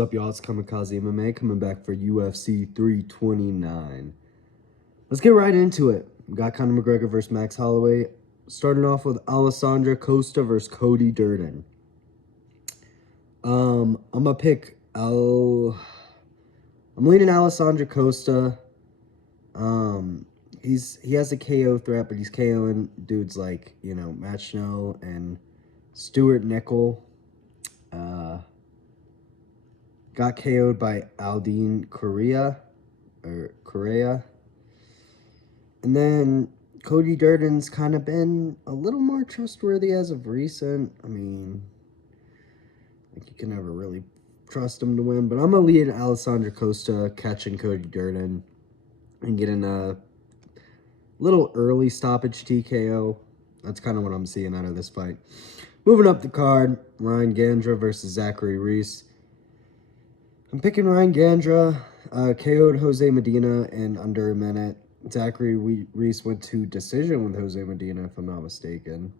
What's up, y'all? It's Kamikaze MMA coming back for UFC 329. Let's get right into it. We got Conor McGregor versus Max Holloway. Starting off with Alessandro Costa versus Cody Durden. I'm gonna pick I'm leaning Alessandro Costa. He has a KO threat, but he's KOing dudes like, Matt Schnell and Stuart Nickel. Got KO'd by Aldine Correa. And then Cody Durden's kind of been a little more trustworthy as of recent. I mean, you can never really trust him to win, but I'm going to lead Alessandro Costa catching Cody Durden and getting a little early stoppage TKO. That's kind of what I'm seeing out of this fight. Moving up the card, Ryan Gandra versus Zachary Reese. I'm picking Ryan Gandra. KO'd Jose Medina in under a minute. Zachary Reese went to decision with Jose Medina, if I'm not mistaken.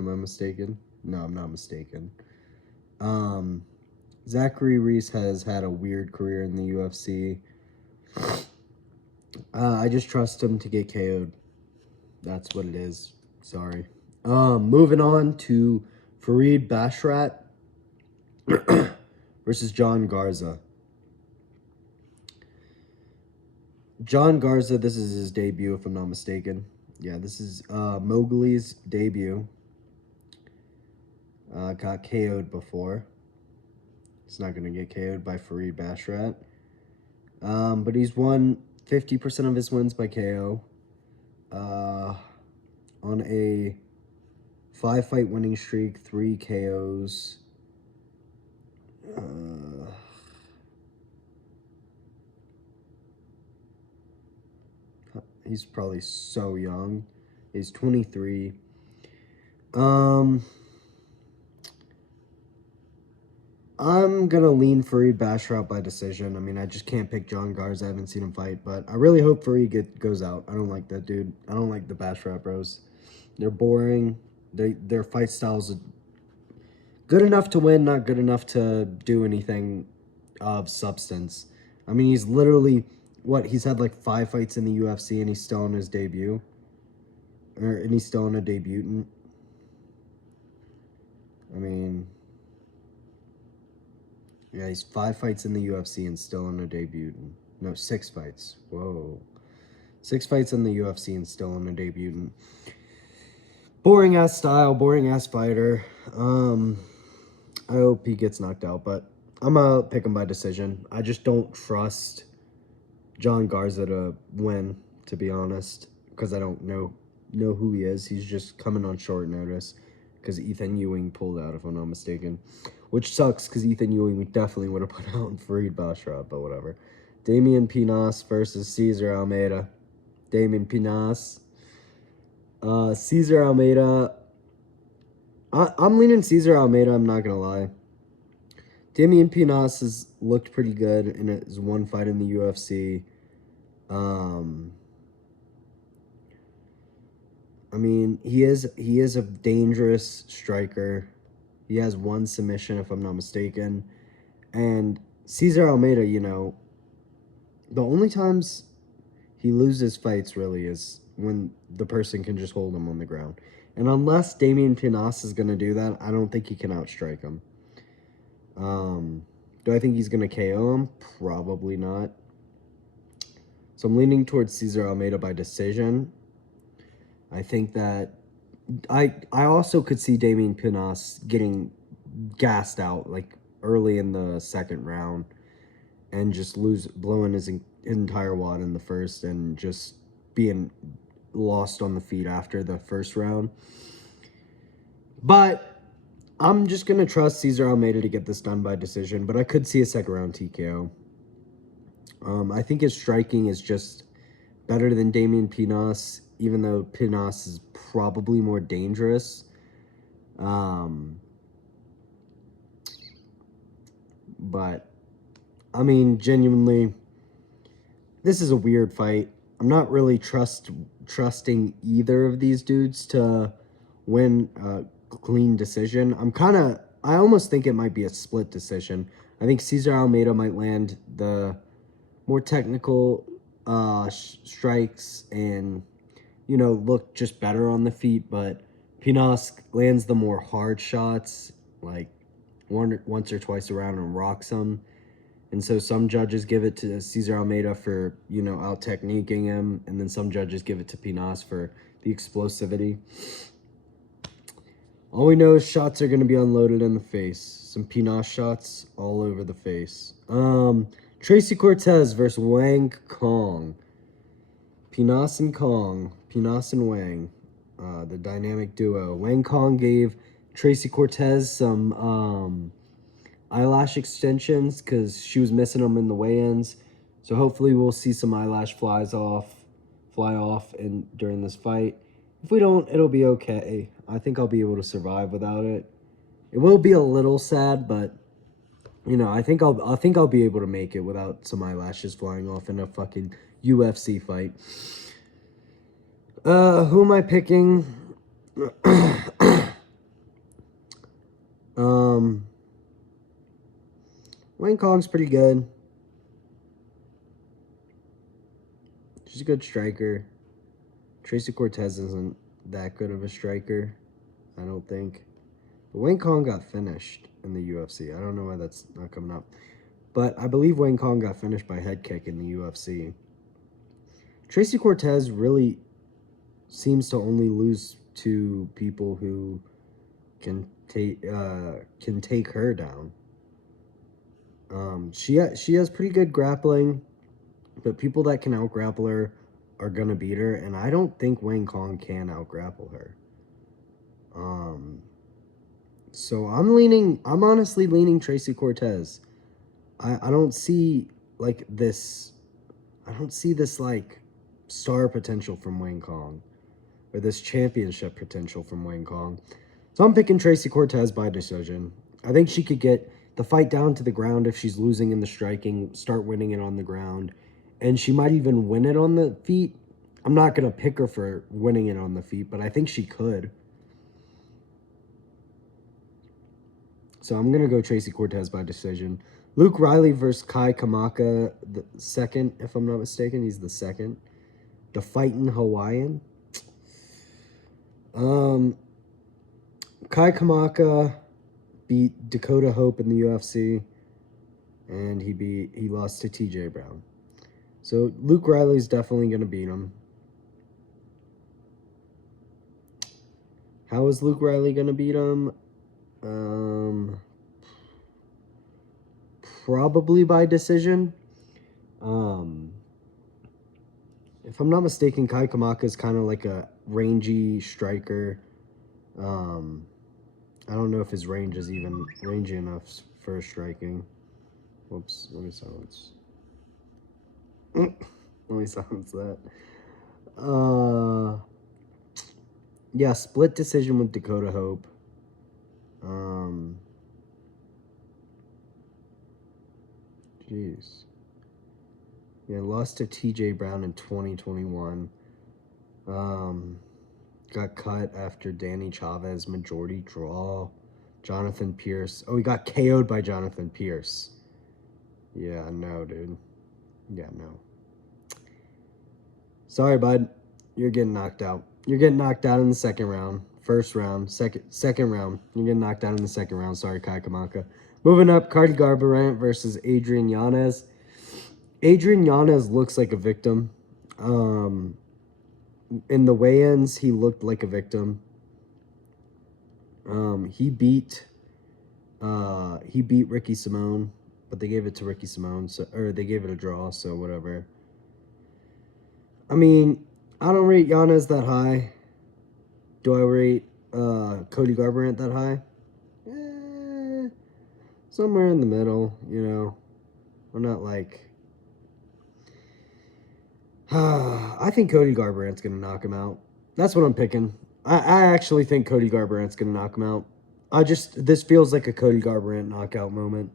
Am I mistaken? No, I'm not mistaken. Zachary Reese has had a weird career in the UFC. I just trust him to get KO'd. That's what it is. Sorry. Moving on to Farid Basharat versus John Garza. John Garza, this is his debut, if I'm not mistaken. Yeah, this is Mowgli's debut. Got KO'd before. He's not going to get KO'd by Farid Basharat. But he's won 50% of his wins by KO. On a 5-fight winning streak, 3 KOs. He's probably so young. He's 23. I'm gonna lean Farid Basharat by decision. I mean, I just can't pick John Garza. I haven't seen him fight, but I really hope Farid goes out. I don't like that dude. I don't like the Basharat bros. They're boring. Their fight styles are good enough to win, not good enough to do anything of substance. I mean, he's literally, he's had like 5 fights in the UFC and he's still on his debut. And he's still on a debutant. I mean, yeah, he's 5 fights in the UFC and still on a debutant. No, 6 fights. Whoa. 6 fights in the UFC and still on a debutant. Boring ass style, boring ass fighter. I hope he gets knocked out, but I'm gonna pick him by decision. I just don't trust John Garza to win, to be honest, because I don't know who he is. He's just coming on short notice because Ethan Ewing pulled out, if I'm not mistaken, which sucks because Ethan Ewing definitely would have put out Farid Basharat, but whatever. Damian Pinas versus Cesar Almeida. Damian Pinas. Cesar Almeida. I'm leaning Cesar Almeida, I'm not going to lie. Damian Pinas has looked pretty good in his 1 fight in the UFC. I mean, he is a dangerous striker. He has 1 submission, if I'm not mistaken. And Cesar Almeida, the only times he loses fights really is when the person can just hold him on the ground. And unless Damian Pinas is going to do that, I don't think he can outstrike him. Do I think he's going to KO him? Probably not. So I'm leaning towards Cesar Almeida by decision. I think that I also could see Damian Pinas getting gassed out like early in the 2nd round and just blowing his entire wad in the first and just being lost on the feet after the 1st round. But I'm just going to trust Cesar Almeida to get this done by decision, but I could see a 2nd round TKO. I think his striking is just better than Damian Pinas, even though Pinas is probably more dangerous. But, I mean, genuinely, this is a weird fight. I'm not really trusting either of these dudes to win a clean decision. I'm kind of I almost think it might be a split decision. I think Cesar Almeida might land the more technical strikes and, you know, look just better on the feet, but Pinas lands the more hard shots, like once or twice around and rocks them. And so some judges give it to Cesar Almeida for, you know, out techniquing him, and then some judges give it to Pinas for the explosivity. All we know is shots are going to be unloaded in the face. Some Pinas shots all over the face. Tracy Cortez versus Wang Kong. Pinas and Kong. Pinas and Wang. The dynamic duo. Wang Kong gave Tracy Cortez some eyelash extensions because she was missing them in the weigh-ins. So hopefully we'll see some eyelash fly off during this fight. If we don't, it'll be okay. I think I'll be able to survive without it. It will be a little sad, but you know, I think I'll be able to make it without some eyelashes flying off in a fucking UFC fight. Who am I picking? Wayne Kong's pretty good. She's a good striker. Tracy Cortez isn't that good of a striker, I don't think. But Wayne Kong got finished in the UFC. I don't know why that's not coming up. But I believe Wayne Kong got finished by head kick in the UFC. Tracy Cortez really seems to only lose to people who can take her down. She has pretty good grappling, but people that can out-grapple her are going to beat her, and I don't think Wayne Kong can out-grapple her. So I'm honestly leaning Tracy Cortez. I don't see this like star potential from Wayne Kong, or this championship potential from Wayne Kong. So I'm picking Tracy Cortez by decision. I think she could get the fight down to the ground if she's losing in the striking, start winning it on the ground, and she might even win it on the feet. I'm not going to pick her for winning it on the feet, but I think she could. So I'm going to go Tracy Cortez by decision. Luke Riley versus Kai Kamaka, the second, if I'm not mistaken. He's the second. The Fighting Hawaiian. Kai Kamaka beat Dakota Hope in the UFC, and he lost to TJ Brown. So Luke Riley's definitely going to beat him. How is Luke Riley going to beat him? Probably by decision. If I'm not mistaken, Kai Kamaka is kind of like a rangy striker. I don't know if his range is even rangy enough for striking. Whoops, let me silence. Let me silence that. Yeah, split decision with Dakota Hope. Jeez. Yeah, lost to TJ Brown in 2021. Got cut after Danny Chavez majority draw. Jonathan Pierce. Oh, he got KO'd by Jonathan Pierce. Yeah, no, dude. Yeah, no. Sorry, bud. You're getting knocked out. You're getting knocked out in the second round. First round. Second round. You're getting knocked out in the second round. Sorry, Kai Kamaka. Moving up, Cardi Garbrandt versus Adrian Yanez. Adrian Yanez looks like a victim. In the weigh-ins, he looked like a victim. He beat Ricky Simone, but they gave it to Ricky Simone, or they gave it a draw, so whatever. I mean, I don't rate Yanez that high. Do I rate Cody Garbrandt that high? Somewhere in the middle, you know. I'm not like... I think Cody Garbrandt's going to knock him out. That's what I'm picking. I actually think Cody Garbrandt's going to knock him out. This feels like a Cody Garbrandt knockout moment.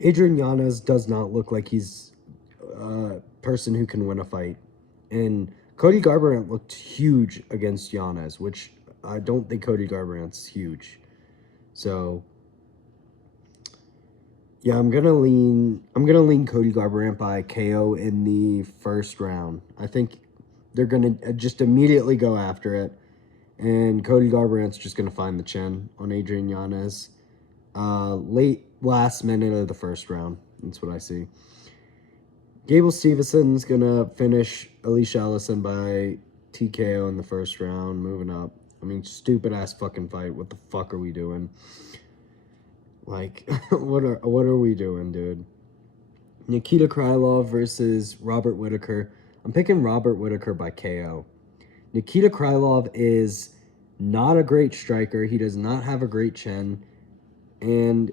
Adrian Yanez does not look like he's a person who can win a fight. And Cody Garbrandt looked huge against Yanez, which I don't think Cody Garbrandt's huge. So Yeah, I'm gonna lean Cody Garbrandt by KO in the first round. I think they're gonna just immediately go after it, and Cody Garbrandt's just gonna find the chin on Adrian Yanez. Last minute of the first round. That's what I see. Gable Stevenson's gonna finish Alicia Ellison by TKO in the first round, moving up. I mean, stupid ass fucking fight. What the fuck are we doing? Like, what are we doing, dude? Nikita Krylov versus Robert Whittaker. I'm picking Robert Whittaker by KO. Nikita Krylov is not a great striker. He does not have a great chin, and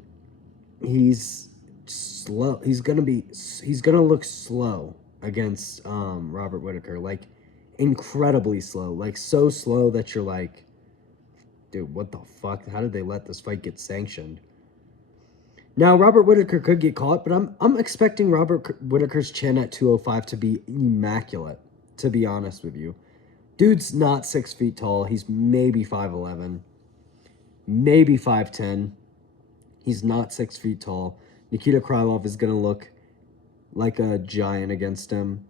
he's slow. He's gonna look slow against Robert Whittaker, like incredibly slow, like so slow that you're like, dude, what the fuck? How did they let this fight get sanctioned? Now, Robert Whittaker could get caught, but I'm expecting Robert Whittaker's chin at 205 to be immaculate, to be honest with you. Dude's not 6 feet tall. He's maybe 5'11", maybe 5'10". He's not 6 feet tall. Nikita Krylov is going to look like a giant against him.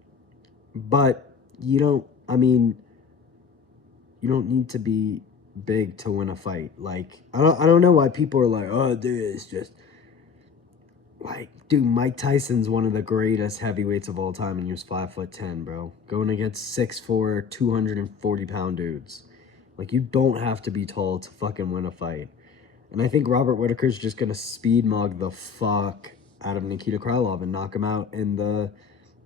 But you don't need to be big to win a fight. Like, I don't know why people are like, oh, dude, it's just... Like, dude, Mike Tyson's one of the greatest heavyweights of all time, and he was 5'10", bro. Going against 6'4", 240-pound dudes. Like, you don't have to be tall to fucking win a fight. And I think Robert Whittaker's just going to speed mug the fuck out of Nikita Krylov and knock him out in the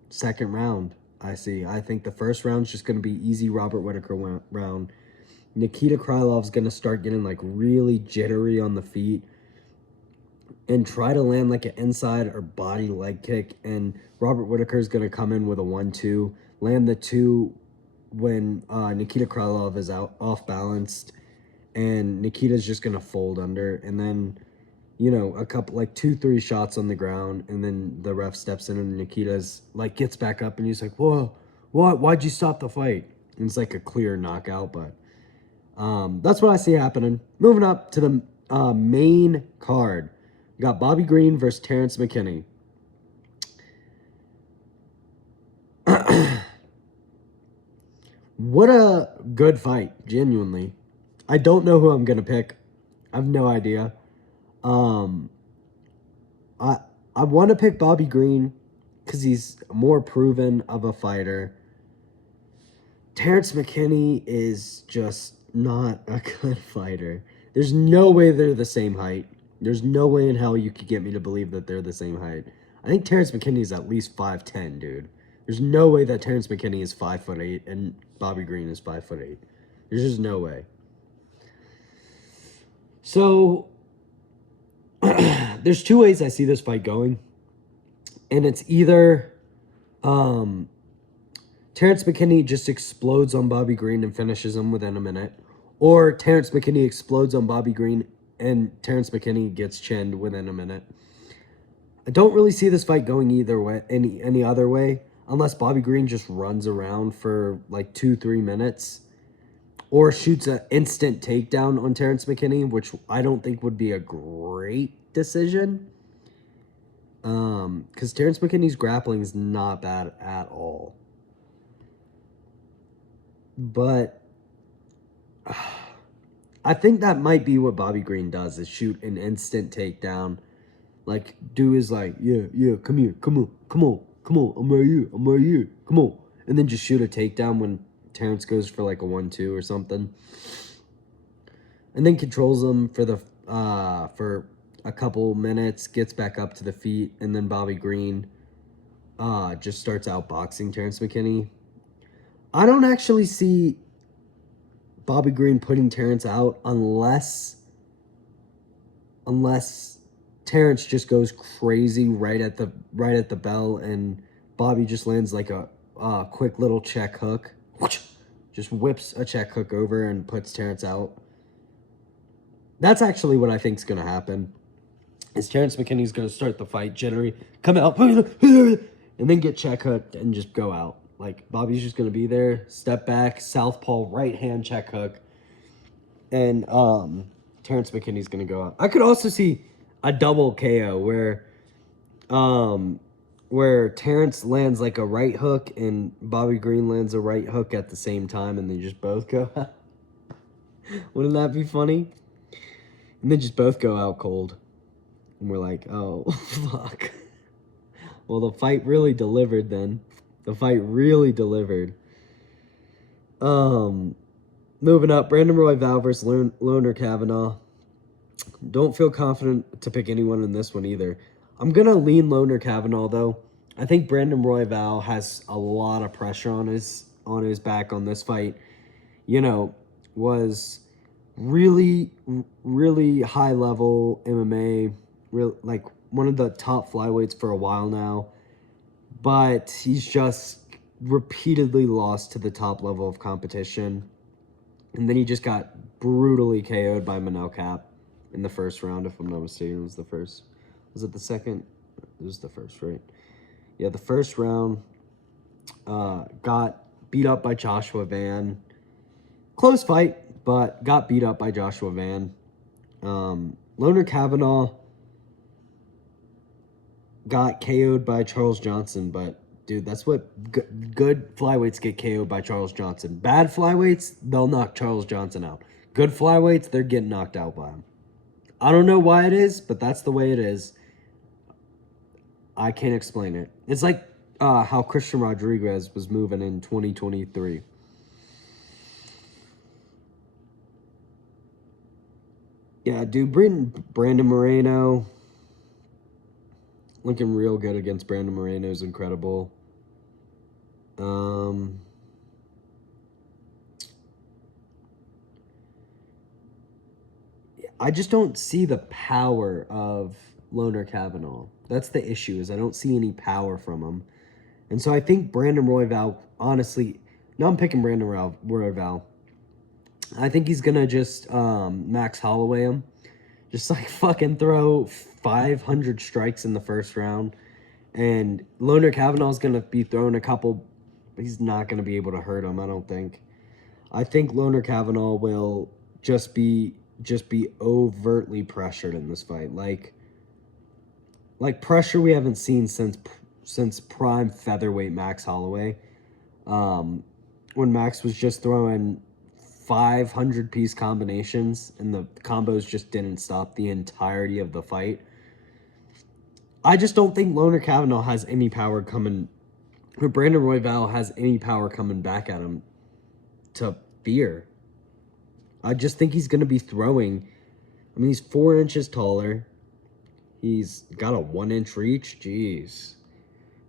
second round, I think the first round's just going to be easy Robert Whittaker round. Nikita Krylov's going to start getting, like, really jittery on the feet and try to land like an inside or body leg kick, and Robert Whittaker's going to come in with a 1-2, land the 2 when Nikita Krylov is off balanced, and Nikita's just going to fold under, and then, you know, a couple, like 2-3 shots on the ground, and then the ref steps in, and Nikita's, like, gets back up, and he's like, whoa, what? Why'd you stop the fight? And it's like a clear knockout, but that's what I see happening. Moving up to the main card. We got Bobby Green versus Terrence McKinney. What a good fight, genuinely. I don't know who I'm going to pick. I have no idea. I want to pick Bobby Green because he's more proven of a fighter. Terrence McKinney is just not a good fighter. There's no way they're the same height. There's no way in hell you could get me to believe that they're the same height. I think Terrence McKinney is at least 5'10", dude. There's no way that Terrence McKinney is 5'8" and Bobby Green is 5'8". There's just no way. So, there's two ways I see this fight going. And it's either Terrence McKinney just explodes on Bobby Green and finishes him within a minute. Or Terrence McKinney explodes on Bobby Green and Terrence McKinney gets chinned within a minute. I don't really see this fight going either way, any other way, unless Bobby Green just runs around for like 2-3 minutes or shoots an instant takedown on Terrence McKinney, which I don't think would be a great decision. Because Terrence McKinney's grappling is not bad at all. But I think that might be what Bobby Green does, is shoot an instant takedown. Like, dude is like, yeah, come here, come on, I'm right here, come on. And then just shoot a takedown when Terrence goes for like a 1-2 or something. And then controls him for a couple minutes, gets back up to the feet, and then Bobby Green just starts outboxing Terrence McKinney. I don't actually see Bobby Green putting Terrence out unless Terrence just goes crazy right at the bell and Bobby just lands like a quick little check hook. Just whips a check hook over and puts Terrence out. That's actually what I think is going to happen. Is Terrence McKinney's going to start the fight jittery, come out, and then get check hooked and just go out. Like, Bobby's just going to be there, step back, southpaw, right hand check hook, and Terrence McKinney's going to go out. I could also see a double KO where where Terrence lands like a right hook and Bobby Green lands a right hook at the same time, and they just both go out. Wouldn't that be funny? And they just both go out cold. And we're like, oh, fuck. Well, the fight really delivered then. The fight really delivered. Moving up, Brandon Royval versus Loner Kavanaugh. Don't feel confident to pick anyone in this one either. I'm going to lean Loner Kavanaugh, though. I think Brandon Royval has a lot of pressure on his back on this fight. You know, was really, really high level MMA, like one of the top flyweights for a while now. But he's just repeatedly lost to the top level of competition. And then he just got brutally KO'd by Manel Cap in the first round, if I'm not mistaken. It was the first. Was it the second? It was the first, right? Yeah, the first round. Got beat up by Joshua Van. Close fight, but got beat up by Joshua Van. Loner Kavanaugh got KO'd by Charles Johnson, but dude, that's what good flyweights get KO'd by Charles Johnson. Bad flyweights, they'll knock Charles Johnson out. Good flyweights, they're getting knocked out by him. I don't know why it is, but that's the way it is. I can't explain it. It's like how Christian Rodriguez was moving in 2023. Yeah, dude, Brandon Moreno looking real good against Brandon Moreno is incredible. I just don't see the power of Loner Kavanaugh. That's the issue, is I don't see any power from him. And so I think Brandon Royval, honestly, now I'm picking Brandon Royval. I think he's going to just Max Holloway him. Just like fucking throw 500 strikes in the first round. And Loner Kavanaugh's going to be throwing a couple. He's not going to be able to hurt him, I don't think. I think Loner Kavanaugh will just be overtly pressured in this fight. Like pressure we haven't seen since prime featherweight Max Holloway. When Max was just throwing 500-piece combinations and the combos just didn't stop the entirety of the fight. I just don't think Loner Kavanaugh has any power coming, or Brandon Royval has any power coming back at him to fear. I just think he's going to be throwing. I mean, he's 4 inches taller. He's got a 1-inch reach. Jeez.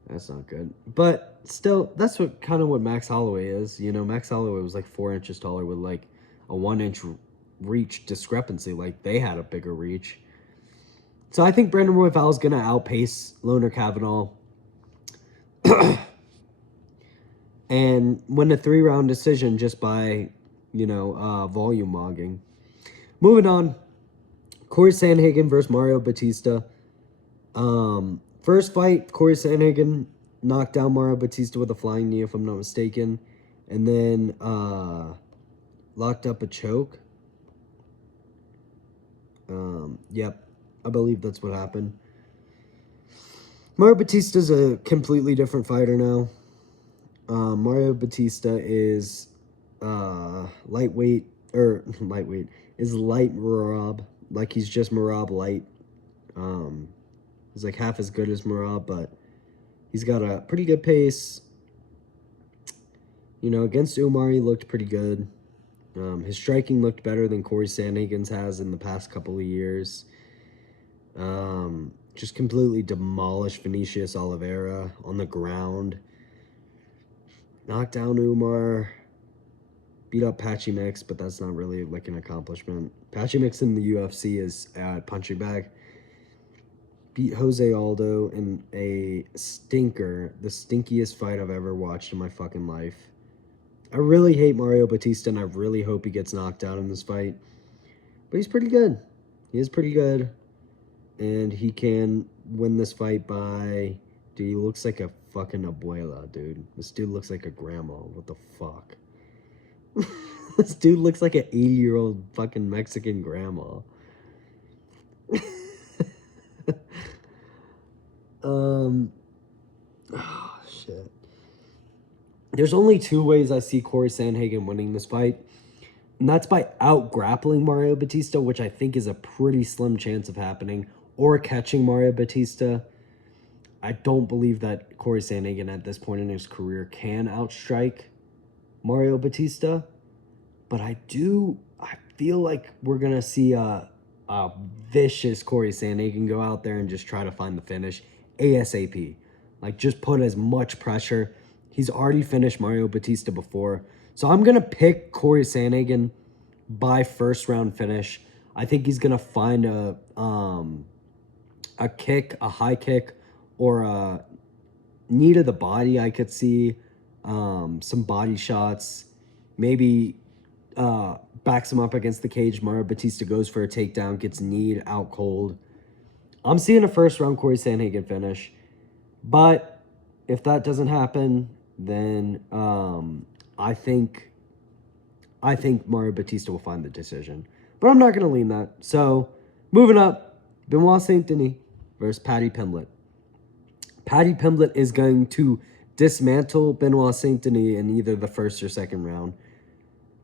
That's not good. But still, that's what Max Holloway is. You know, Max Holloway was like 4 inches taller with like a 1-inch reach discrepancy. Like they had a bigger reach. So I think Brandon Royval is going to outpace Loner Kavanaugh and win a 3-round decision just by, volume mogging. Moving on, Corey Sandhagen versus Mario Batista. First fight, Corey Sandhagen knocked down Mario Batista with a flying knee, if I'm not mistaken, and then locked up a choke. Yep, I believe that's what happened. Mario Batista's a completely different fighter now. Mario Batista is lightweight, is light Marab. Like he's just Marab light. He's like half as good as Marab, but he's got a pretty good pace. Against Umar, he looked pretty good. His striking looked better than Corey Sandhagen's has in the past couple of years. Just completely demolished Vinicius Oliveira on the ground. Knocked down Umar. Beat up Patchy Mix, but that's not really like an accomplishment. Patchy Mix in the UFC is at punching bag. Beat Jose Aldo in a stinker. The stinkiest fight I've ever watched in my fucking life. I really hate Mario Batista, and I really hope he gets knocked out in this fight. But he's pretty good. He is pretty good. And he can win this fight by... Dude, he looks like a fucking abuela, dude. This dude looks like a grandma. What the fuck? This dude looks like an 80-year-old fucking Mexican grandma. Oh, shit. There's only two ways I see Corey Sandhagen winning this fight. And that's by out-grappling Mario Batista, which I think is a pretty slim chance of happening, or catching Mario Batista. I don't believe that Corey Sandhagen at this point in his career can outstrike Mario Batista. But I feel like we're going to see a vicious Corey Sandhagen go out there and just try to find the finish ASAP. Like, just put as much pressure. He's already finished Mario Batista before. So I'm going to pick Corey Sandhagen by first round finish. I think he's going to find a kick, a high kick, or a knee to the body. I could see some body shots. Maybe backs him up against the cage. Mario Batista goes for a takedown, gets kneed out cold. I'm seeing a first round Corey Sandhagen finish. But if that doesn't happen, then I think Mario Batista will find the decision. But I'm not going to lean that. So, moving up, Benoit Saint-Denis versus Paddy Pimblett. Paddy Pimblett is going to dismantle Benoit Saint-Denis in either the first or second round.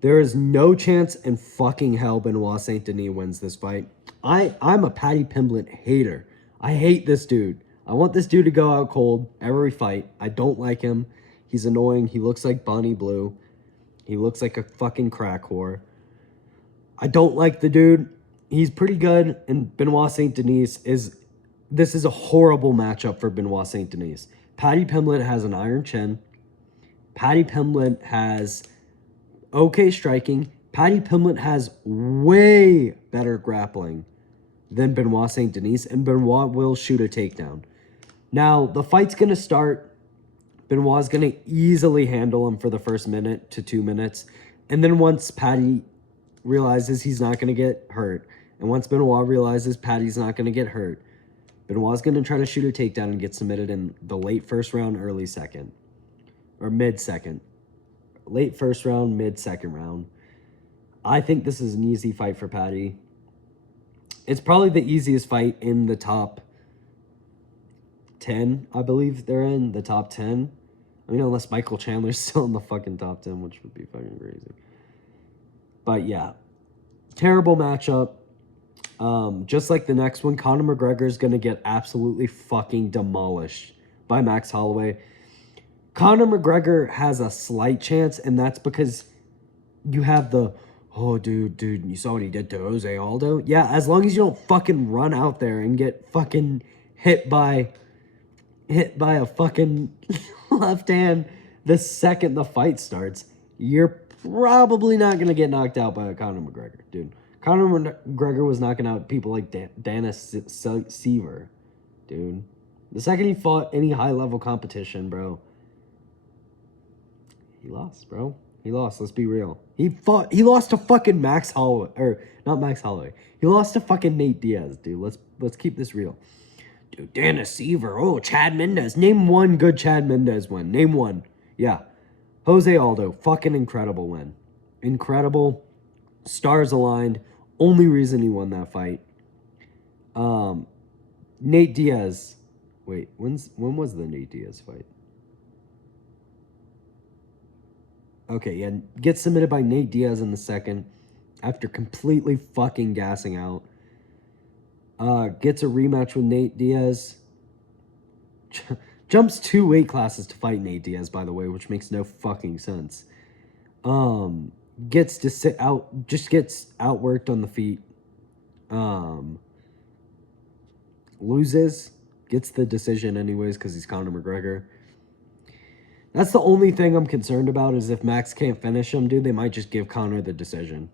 There is no chance in fucking hell Benoit Saint-Denis wins this fight. I'm a Paddy Pimblett hater. I hate this dude. I want this dude to go out cold every fight. I don't like him. He's annoying. He looks like Bonnie Blue. He looks like a fucking crack whore. I don't like the dude. He's pretty good, and Benoit Saint-Denis this is a horrible matchup for Benoit Saint-Denis. Paddy Pimblett has an iron chin. Paddy Pimblett has okay striking. Paddy Pimblett has way better grappling than Benoit Saint-Denis, and Benoit will shoot a takedown. Now, the fight's going to start. Benoit's going to easily handle him for the first minute to 2 minutes. And then once Paddy realizes he's not going to get hurt, and once Benoit realizes Paddy's not going to get hurt, Benoit's going to try to shoot a takedown and get submitted in the late first round, early second. Or mid-second. Late first round, mid-second round. I think this is an easy fight for Paddy. It's probably the easiest fight in the top 10, I believe they're in the top 10. I mean, unless Michael Chandler's still in the fucking top 10, which would be fucking crazy. But yeah, terrible matchup. Just like the next one, Conor McGregor is going to get absolutely fucking demolished by Max Holloway. Conor McGregor has a slight chance, and that's because you have the, oh, dude, you saw what he did to Jose Aldo? Yeah, as long as you don't fucking run out there and get fucking hit by a fucking left hand the second the fight starts, you're probably not going to get knocked out by a Conor McGregor, dude. Conor McGregor was knocking out people like Dana Seaver, dude. The second he fought any high-level competition, bro, he lost, bro. He lost, let's be real. He lost to fucking Max Holloway, or not Max Holloway. He lost to fucking Nate Diaz, dude. Let's keep this real. Dude, Dana Seaver, oh, Chad Mendez. Name one good Chad Mendez win. Name one. Yeah. Jose Aldo, fucking incredible win. Incredible. Stars aligned. Only reason he won that fight. Nate Diaz. Wait, when was the Nate Diaz fight? Okay, yeah, gets submitted by Nate Diaz in the second after completely fucking gassing out. Gets a rematch with Nate Diaz. Jumps 2 weight classes to fight Nate Diaz, by the way, which makes no fucking sense. Gets to sit out, just gets outworked on the feet. Loses, gets the decision anyways because he's Conor McGregor. That's the only thing I'm concerned about is if Max can't finish him, dude, they might just give Conor the decision.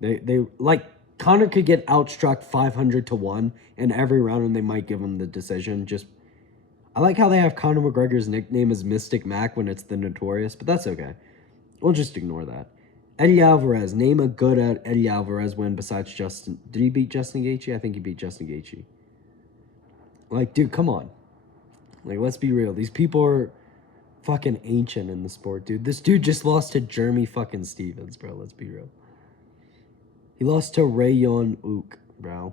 They like Conor could get outstruck 500-1 in every round, and they might give him the decision. I like how they have Conor McGregor's nickname as Mystic Mac when it's the Notorious, but that's okay. We'll just ignore that. Eddie Alvarez. Name a good Eddie Alvarez win besides Justin. Did he beat Justin Gaethje? I think he beat Justin Gaethje. Like, dude, come on. Like, let's be real. These people are fucking ancient in the sport, dude. This dude just lost to Jeremy fucking Stevens, bro. Let's be real. He lost to Rayon Ook, bro.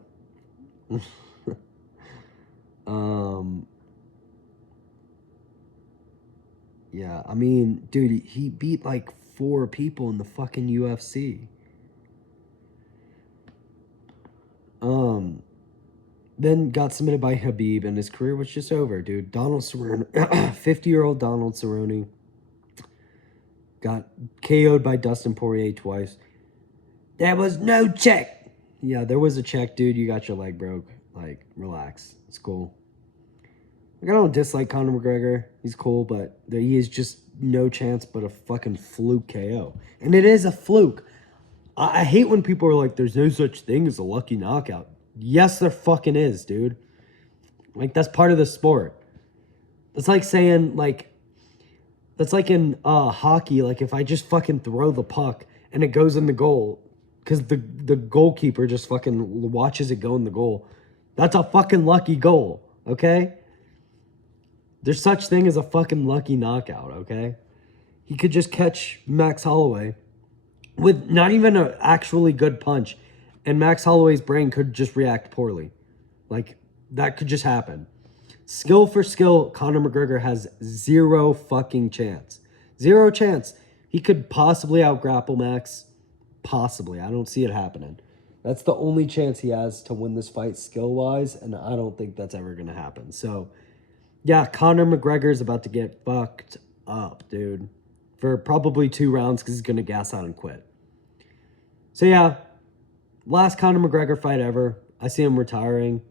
Yeah, I mean, dude, he beat like 4 people in the fucking UFC. Then got submitted by Habib, and his career was just over, dude. Donald Cerrone, 50-year-old Donald Cerrone, got KO'd by Dustin Poirier twice. There was no check. Yeah, there was a check, dude. You got your leg broke. Like, relax. It's cool. Like, I don't dislike Conor McGregor. He's cool, but he is just no chance but a fucking fluke KO. And it is a fluke. I hate when people are like, there's no such thing as a lucky knockout. Yes, there fucking is, dude. Like, that's part of the sport. It's like saying, like, that's like in hockey, like if I just fucking throw the puck and it goes in the goal because the goalkeeper just fucking watches it go in the goal. That's a fucking lucky goal, okay? There's such thing as a fucking lucky knockout, okay? He could just catch Max Holloway with not even an actually good punch, and Max Holloway's brain could just react poorly. Like, that could just happen. Skill for skill, Conor McGregor has zero fucking chance. Zero chance. He could possibly outgrapple Max. Possibly. I don't see it happening. That's the only chance he has to win this fight skill-wise, and I don't think that's ever going to happen. So, yeah, Conor McGregor's about to get fucked up, dude. For probably 2 rounds because he's going to gas out and quit. So, yeah, last Conor McGregor fight ever. I see him retiring.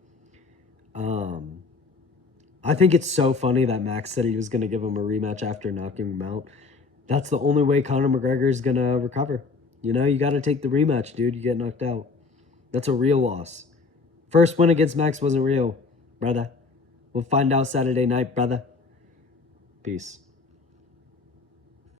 I think it's so funny that Max said he was going to give him a rematch after knocking him out. That's the only way Conor McGregor is going to recover. You know, you got to take the rematch, dude. You get knocked out. That's a real loss. First win against Max wasn't real, brother. We'll find out Saturday night, brother. Peace.